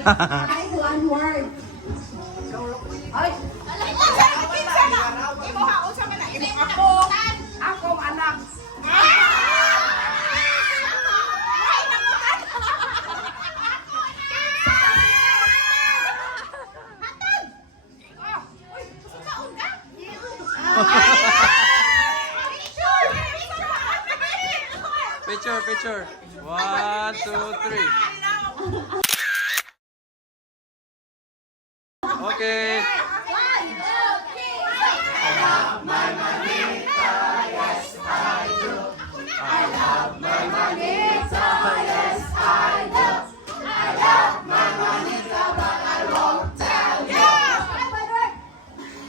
Kahit one word. Ay! Imo ha, unsa man na? Akong anak. Picture. 1, 2, 3. Okay.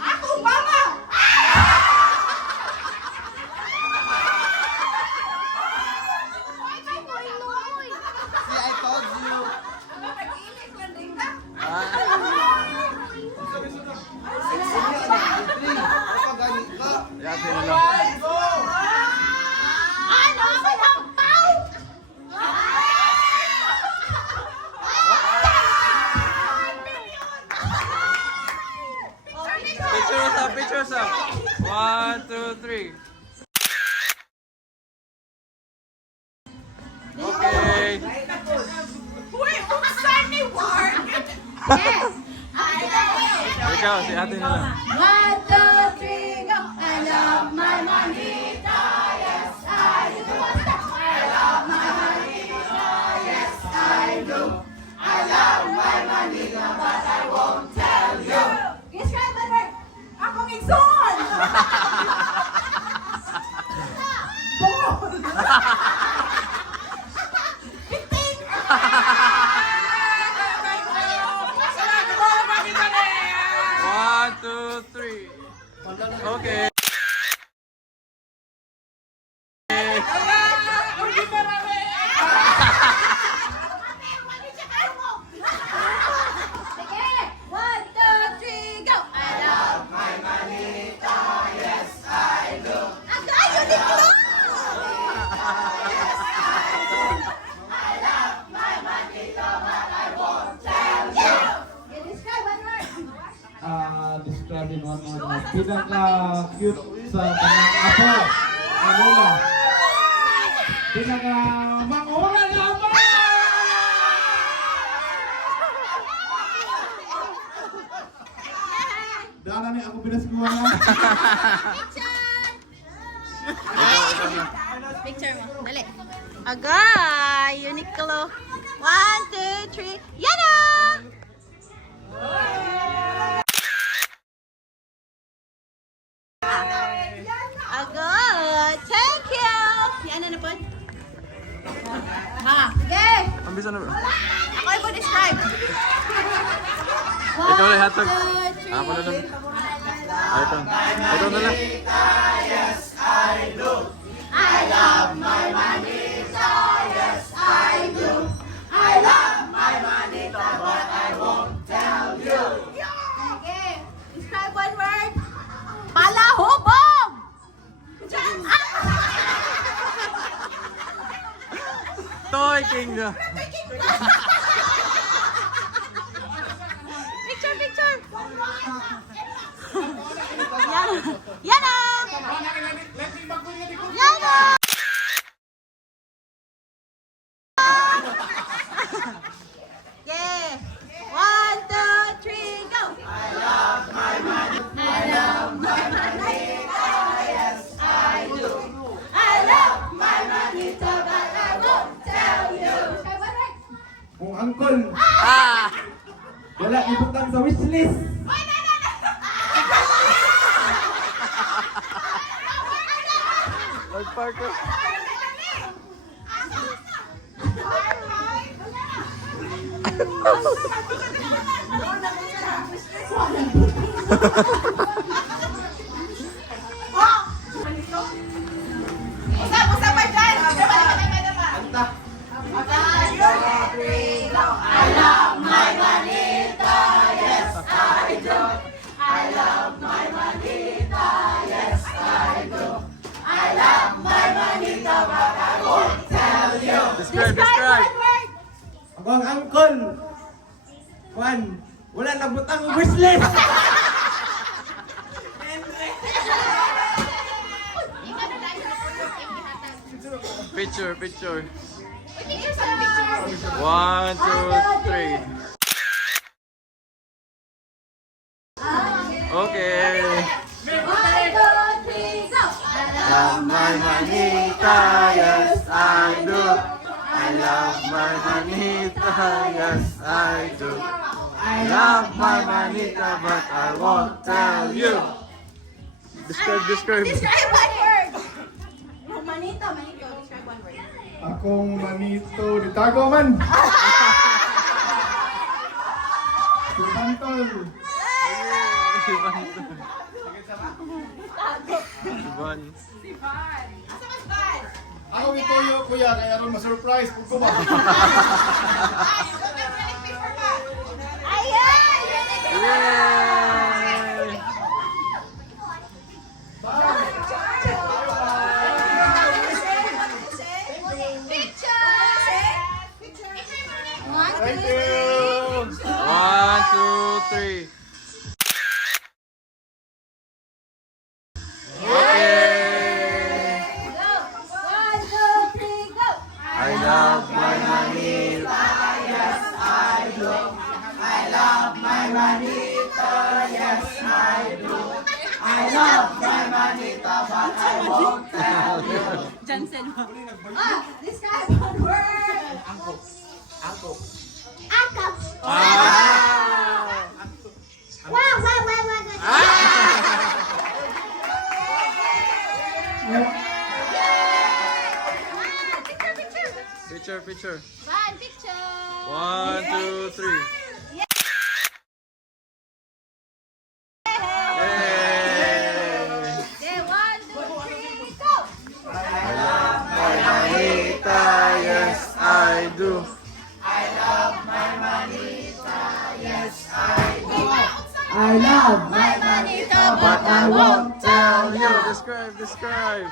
Akong mama. See, I told you. Nag-iinit lang din ka. Yatin na lang. Ano? Walang pau! Pictures up. 1, 2, 3. Okay. Uy, buksan ni Ward! Yes! Ikaw, si ate na lang. 1, 2, 3, go! I love my manita, yes I do. I love my manita, yes I do. I love my manita, but I won't tell you. Yes, right, but right. Akong igsoon! Piting! 1, 2, 3. Okay. Sige! 1, 2, 3, go! I love my manita, yes I do. Ang kayo dito! I love my manita, but I won't tell you. Okay, describe one word. Describe in one word. Pinaka-cute sa kanyang apo. Lola. Pinaka-mangura na apo! Dala ni ako pinaskuha na. Picture mo. Dali. Agay! Uniqlo. 1, 2, 3. Yana! Agay! Thank you! Yana na po. Ha? Sige! Ang bisa na ba? Ako yung po-describe. Ikaw na hatag. 1, 2, 3. Ako na lang. Ay, ito. Ito na lang. I love my manita, yes I do. I love my manita, but I won't tell you. Okay, describe one word. Palahubog! Toy King. Picture! Yana! Yana! Yeah! 1, 2, 3, go! I love my manita, yes I do. I love my manita, but I won't tell you. Kung angkol, Ah! wala ibutang sa wishlist. Nag-park ko. Usap pa dyan! Anta! I love my manita, yes I do. I love my manita, yes I do. I love my manita, but I won't tell you. Describe. one word. Ang angkol, Juan, wala na butang wishlist. Picture, picture. Picture sa picture. 1, 2, 3. Okay. 1, 2, 3, go! Love my manita, yes I do. I love my manita, yes I do. I love my manita, but I won't tell you. Describe, describe. Describe one word. Manito, manito. Describe one word. Akong manito, ditago man. Subantol. Ivan. Asa mas bad? Ako ito yung kuya, kaya rin ma-surprise kung ko ba. Ayan! Yay! Thank you. 1, 2, 3. Okay. I love my manita, yes I do. I love my manita, yes I do. I love my manita, but I won't tell you. Describe one word. Angkok. Angkok. Ah! Wow. Picture, picture. One picture. 1, 2, 3. Yay! Okay, 1, 2, 3, go. I love my manita, yes I do. I love My manito, But I won't tell you. Describe, describe.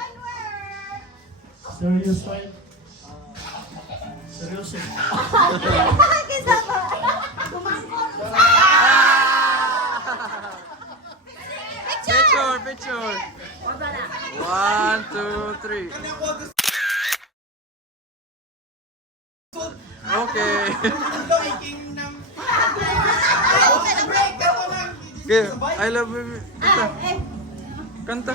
Serious time. Seryoso. Kita ba? Kumangkot. Picture, picture. 1, 2, 3. Okay. Okay, I love you. Kanta. Kanta.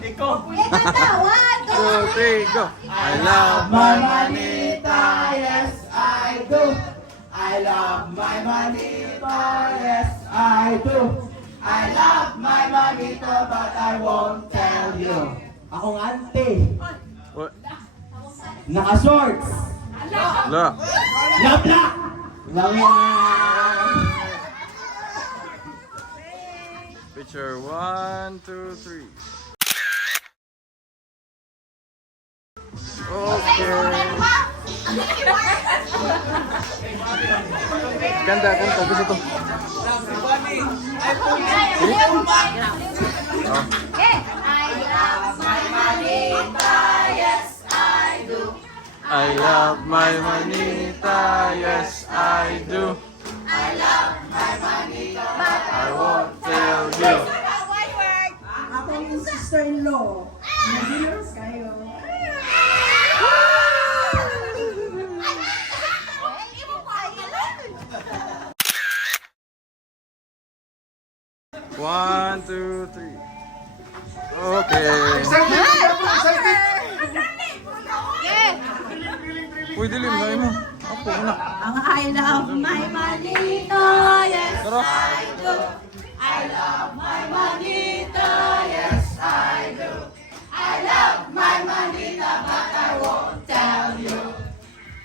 Ikaw. Kanta, 1, 2, 3, go. I love my manita, yes I do. I love my manita, yes I do. I love my manita, but I won't tell you. Akong auntie, What? naka-shorts. La. Labla! Lang Picture 1, 2, 3. Okay. Kanta, kanta. Gusto to. Oh. Okay. I love my manita, yes I do. I love my manita, yes I do. I love my manita, but I won't tell you. one word. Ako yung sister-in-law. Nag-years kayo. One, two, three. Okay. Uy, dilim na mo. Ako na. Ang I love my manita, yes Tara. I do. I love my manita, yes I do. I love my manita, but I won't tell you.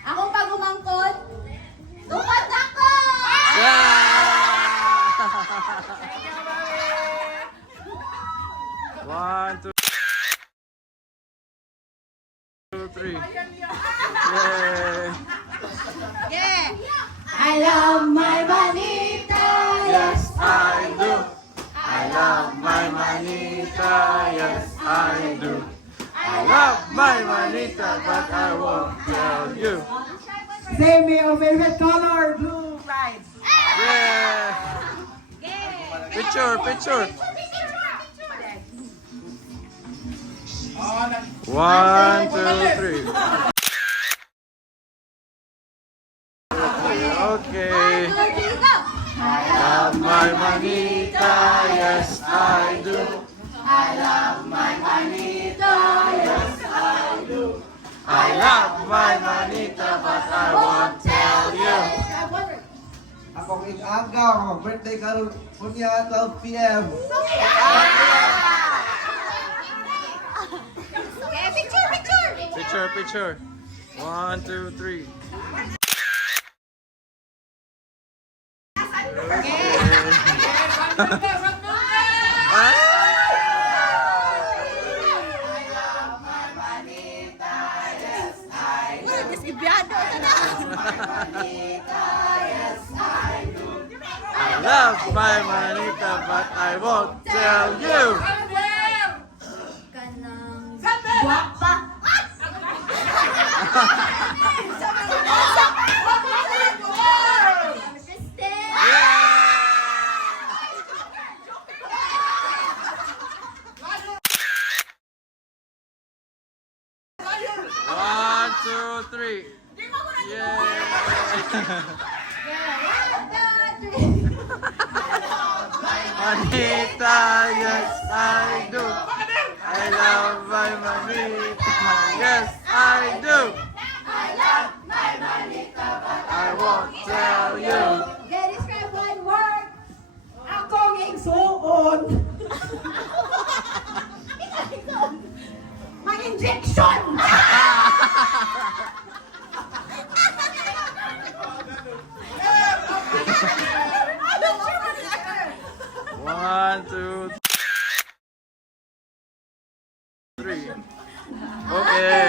Akong pag umangkot, tupad ako! Yeah! 1, 2, 3. Yay! Yeah! I love my manita, Yes, I do. I love my manita. Yes, I do. I love my manita, but I won't tell you. Say me your favorite color, blue. slide. Yeah! Picture, picture. Oh, 1, 2, 3. Okay. Love my manita, yes I do. I love my manita, yes I do. I love my manita, but I won't tell you. akong ig-agaw, birthday karon unya 12 p.m. Okay, picture, picture. Picture, picture. 1, 2, 3. I love my manita, but I won't tell you. Guwapa. One, two, three. Yeah. Manita, yes I do. I love my manita, yes I do. I love my manita, but I won't tell you. okay, describe one word. Akong igsuon. Mag-injection! One, two, three. Okay.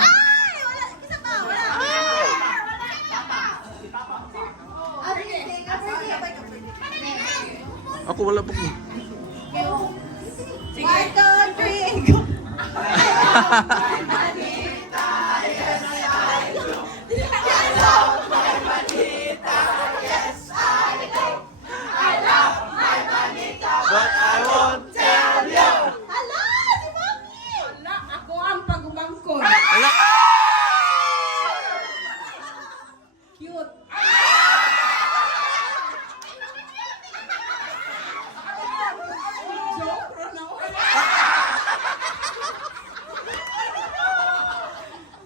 Ay! Wala! Isa pa! Wala! Ako wala pa ko. 1, 2, 3, go! But I won't tell you. Hala! Si Mami! Wala, ako ang pagubangkod. Wala. Cute. Joke, Ronald.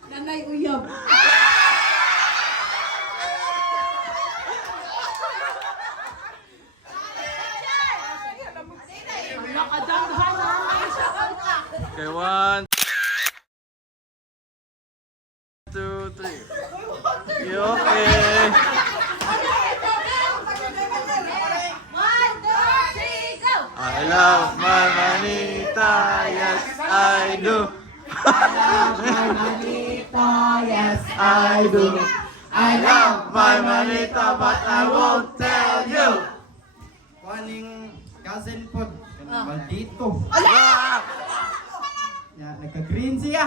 Nanay uyab. Okay, 1, 2, 3. You okay? 1, 2, 3, go! I love my manita, yes I do. My manita, yes I do. I love my manita, but I won't tell you. Kuaning cousin po, maldito. Ah! Ya, nagka-green siya.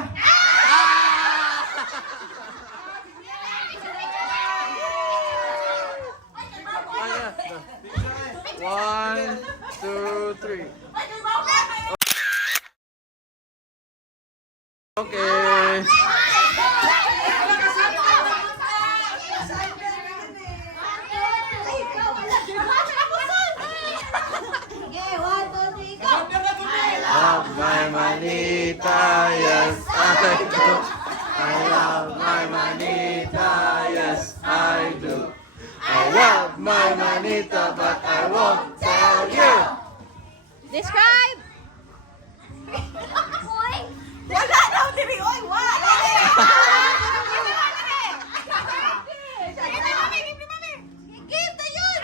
One, two, three. Okay. Love my manita, yes I do. I love my manita, yes I do. I love my manita, but I won't tell you. Describe! Wala daw diri, oy! Wala! Give na yun!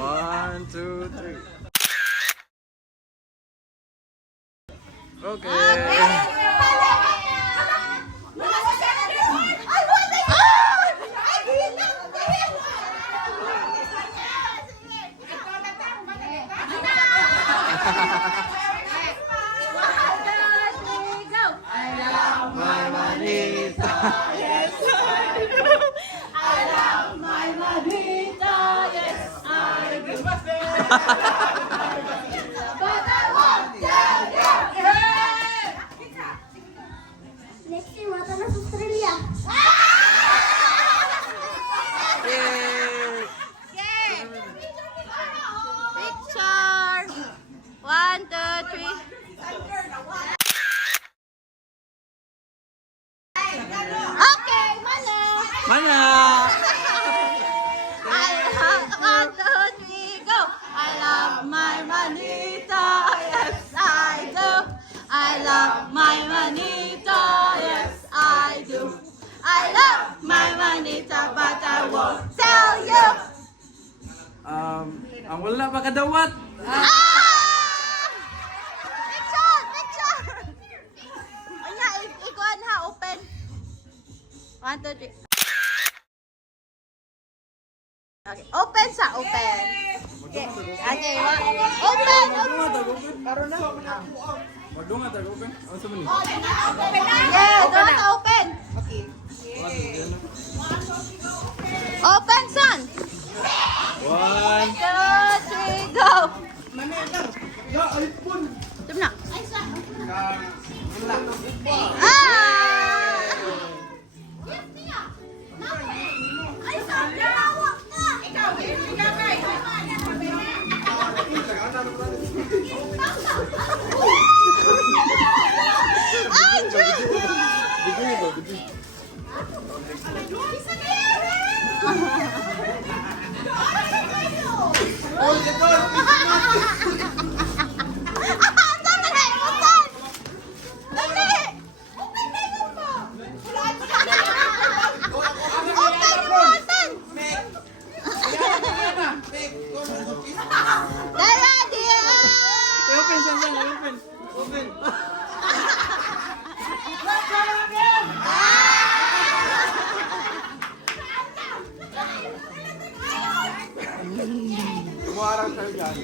One, two, three. Okay. My manita, But I won't tell you. Next year, mata na sa Australia. Yay! Picture. 1, 2, 3. Okay, mali. Mana? I love 1, 2, 3, go. I love my manita, yes I do. I love my manita, yes I do. I love my manita, but I won't tell you. Ang wala makadawat. Ah! Picture, picture. Anya, ikuan ha, open. 1, 2, 3. Okay, open sa, open. Okay, open, open. Magdunga tayo, open. Ano sa mani? Yeah, doon ka open. Open, son. 1. 2, 3, go. Tum na. Ah! Ay, sabi na hawak ka. Ikaw, Ay, Open siya lang, open. Open. Tumarang tayo dyan.